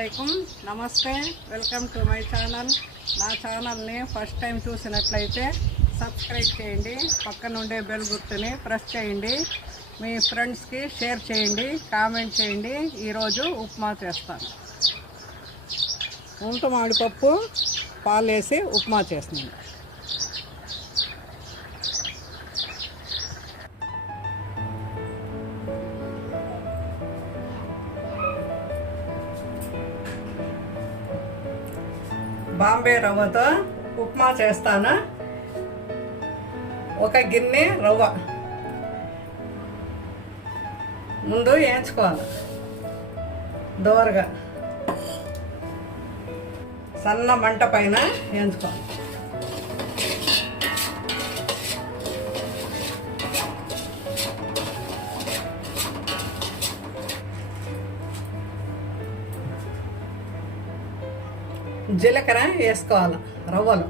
అస్సలాముఅలైకుం నమస్తే welcome to my channel. నా ఛానల్ని ఫస్ట్ టైం చూసినట్లయితే సబ్స్క్రైబ్ చేయండి, పక్కన ఉండే బెల్ గుర్తుని ప్రెస్ చేయండి, మీ ఫ్రెండ్స్కి షేర్ చేయండి, కామెంట్ చేయండి. ఈరోజు ఉప్మా చేస్తాను. ఉంట మామిడిపప్పు పాలేసి ఉప్మా చేస్తున్నాను. బాంబే రవ్వతో ఉప్మా చేస్తాను. ఒక గిన్నె రవ్వ ముందు వేయించుకోవాలి. దోరగా సన్న మంట పైన వేయించుకోవాలి. జీలకర్ర వేసుకోవాలి రవ్వలో.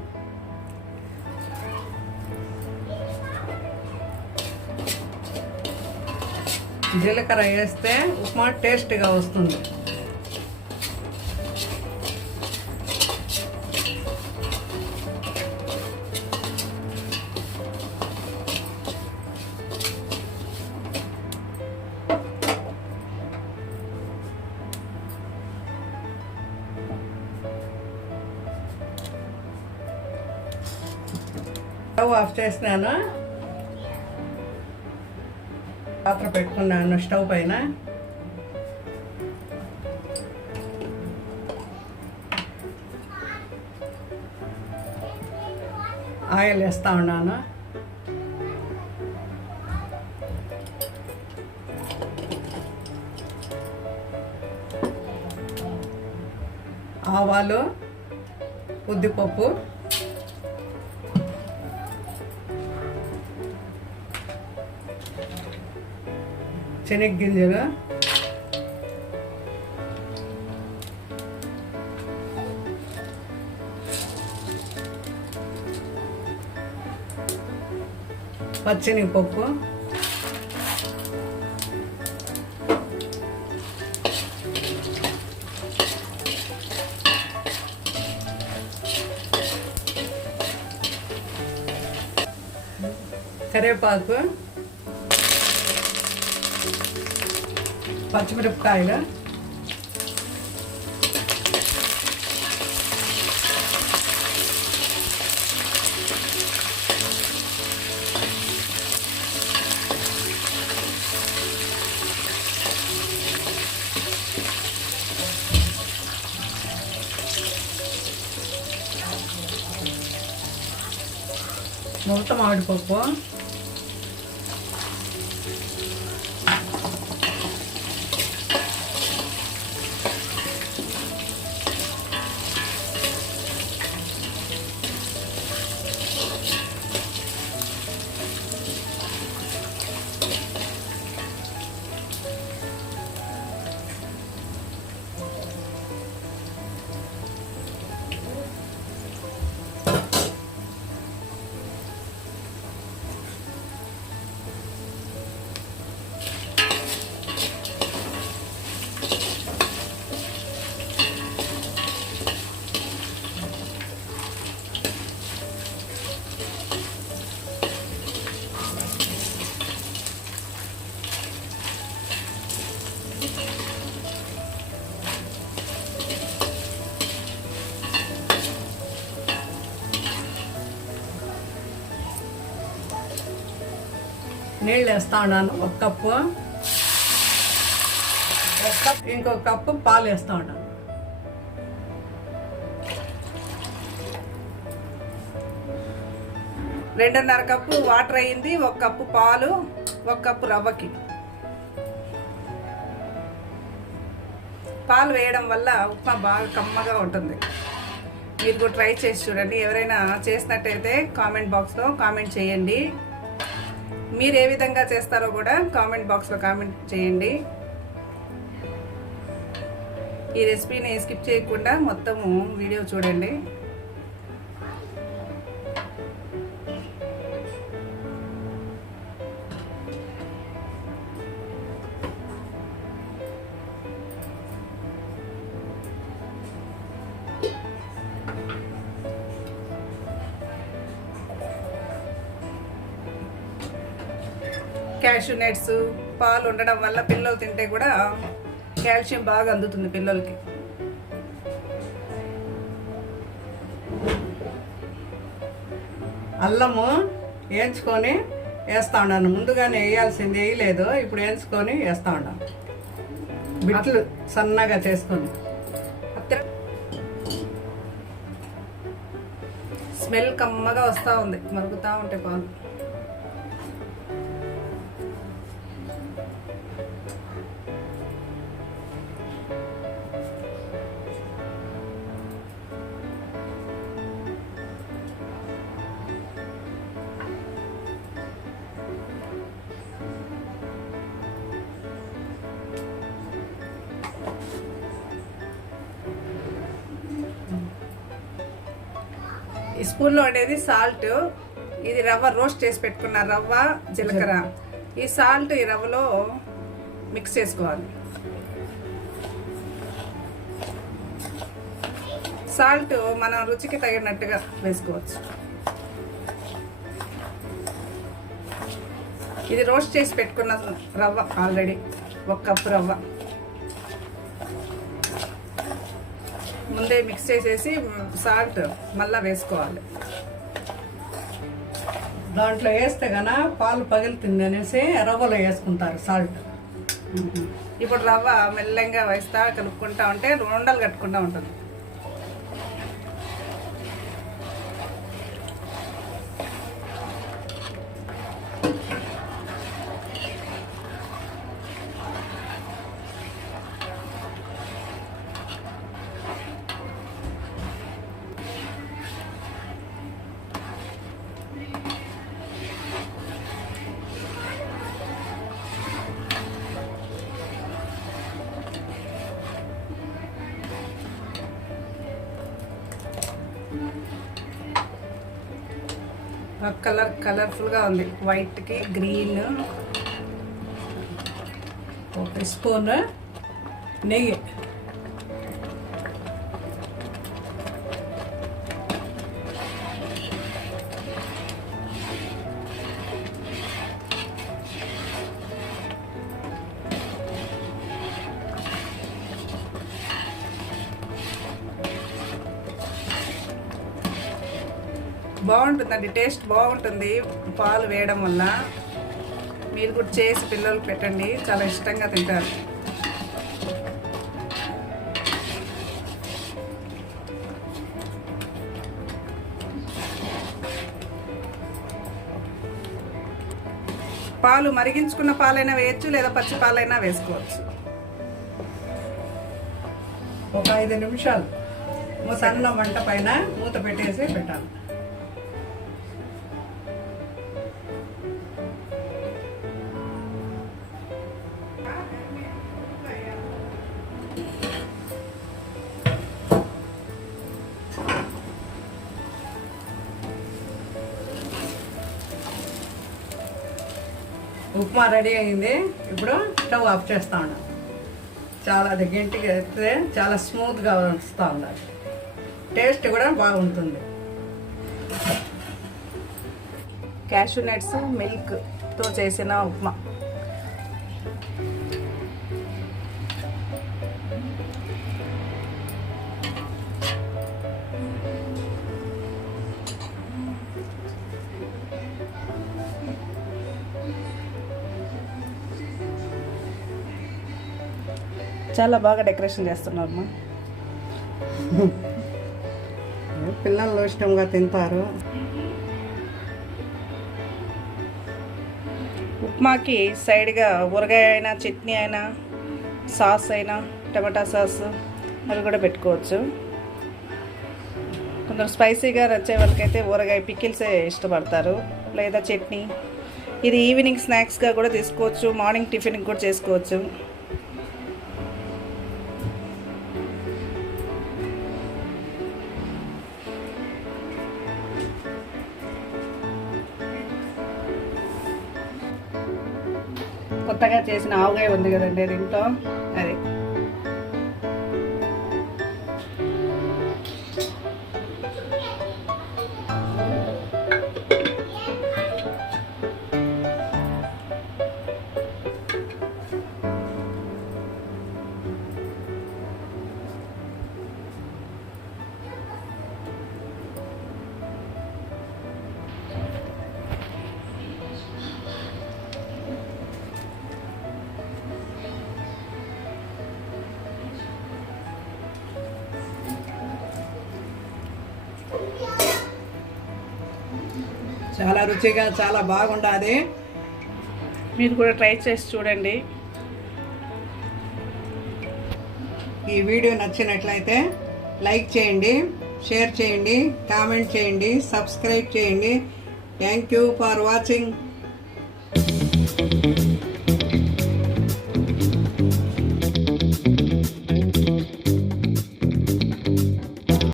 జీలకర్ర వేస్తే ఉప్మా టేస్ట్గా వస్తుంది. స్టవ్ ఆఫ్ చేసినాను. పాత్ర పెట్టుకున్నాను స్టవ్ పైన. ఆయిల్ వేస్తూ ఉన్నాను. ఆవాలు, ఉద్దిపప్పు, శనగగింజలు, పచ్చెనగపప్పు, కరివేపాకు, పచ్చిమిరపకాయలు, ముడత మామిడిపప్పు, నీళ్ళు వేస్తా ఉన్నాను. ఒక కప్పు, ఇంకొక కప్పు పాలు వేస్తూ ఉన్నాను. రెండున్నర కప్పు వాటర్ అయింది. ఒక కప్పు పాలు, ఒక కప్పు రవ్వకి. పాలు వేయడం వల్ల ఉప్మా బాగా కమ్మగా ఉంటుంది. మీరు కూడా ట్రై చేసి చూడండి. ఎవరైనా చేసినట్టయితే కామెంట్ బాక్స్లో కామెంట్ చేయండి. మీరు ఏ విధంగా చేస్తారో కూడా కామెంట్ బాక్స్లో కామెంట్ చేయండి. ఈ రెసిపీని స్కిప్ చేయకుండా మొత్తము వీడియో చూడండి. క్యాషూ నట్స్, పాలు ఉండడం వల్ల పిల్లలు తింటే కూడా కాల్షియం బాగా అందుతుంది పిల్లలకి. అల్లము వేయించుకొని వేస్తా ఉన్నాను. ముందుగానే వేయాల్సింది వేయలేదు, ఇప్పుడు వేయించుకొని వేస్తా ఉన్నాను. బిట్లు సన్నగా చేసుకొని. స్మెల్ కమ్మగా వస్తూ ఉంది మరుగుతూ ఉంటే పాలు. ఈ స్పూన్లో ఉండేది సాల్ట్, ఇది రవ్వ రోస్ట్ చేసి పెట్టుకున్న రవ్వ, జీలకర్ర. ఈ సాల్ట్ ఈ రవ్వలో మిక్స్ చేసుకోవాలి. సాల్ట్ మన రుచికి తగినట్టుగా వేసుకోవచ్చు. ఇది రోస్ట్ చేసి పెట్టుకున్న రవ్వ, ఆల్రెడీ 1 కప్పు రవ్వ ముందే మిక్స్ చేసేసి సాల్ట్ మళ్ళీ వేసుకోవాలి. దాంట్లో వేస్తే కన్నా పాలు పగులుతుంది అనేసి రవ్వలో వేసుకుంటారు సాల్ట్. ఇప్పుడు రవ్వ మెల్లంగా వేస్తా కలుపుకుంటా ఉంటే ఉండలు కట్టుకుంటూ ఉంటుంది. కలర్ఫుల్గా ఉంది, వైట్కి గ్రీన్. 1 స్పూన్ నెయ్యి, బాగుంటుందండి, టేస్ట్ బాగుంటుంది పాలు వేయడం వల్ల. మీరు కూడా చేసి పిల్లలకు పెట్టండి, చాలా ఇష్టంగా తింటారు. పాలు మరిగించుకున్న పాలైనా వేయచ్చు, లేదా పచ్చి పాలైనా వేసుకోవచ్చు. ఒక 5 నిమిషాలు సన్న మంట పైన మూత పెట్టేసి పెట్టాలి. ఉప్మా రెడీ అయింది. ఇప్పుడు స్టవ్ ఆఫ్ చేస్తా ఉన్నాను. చాలా అది గట్టిగా అయితే చాలా స్మూత్గా వస్తూ ఉండాలి, టేస్ట్ కూడా బాగుంటుంది. క్యాషూ నట్స్ మిల్క్తో చేసిన ఉప్మా. చాలా బాగా డెకరేషన్ చేస్తున్నారమ్మా. పిల్లలు ఇష్టంగా తింటారు. ఉప్మాకి సైడ్గా ఊరగాయ అయినా, చట్నీ అయినా, సాస్ అయినా, టమాటా సాస్ అవి కూడా పెట్టుకోవచ్చు. కొందరు స్పైసీగా వచ్చే వాళ్ళకైతే ఊరగాయ పికిల్సే ఇష్టపడతారు, లేదా చట్నీ. ఇది ఈవినింగ్ స్నాక్స్గా కూడా తీసుకోవచ్చు, మార్నింగ్ టిఫిన్కి కూడా చేసుకోవచ్చు. కొత్తగా చేసిన ఆవకాయ ఉంది కదండి దీంట్లో, అది చాలా రుచిగా చాలా బాగుంటుంది. మీరు కూడా ట్రై చేసి చూడండి. ఈ వీడియో నచ్చినట్లయితే లైక్ చేయండి, షేర్ చేయండి, కామెంట్ చేయండి, సబ్స్క్రైబ్ చేయండి. Thank you for watching.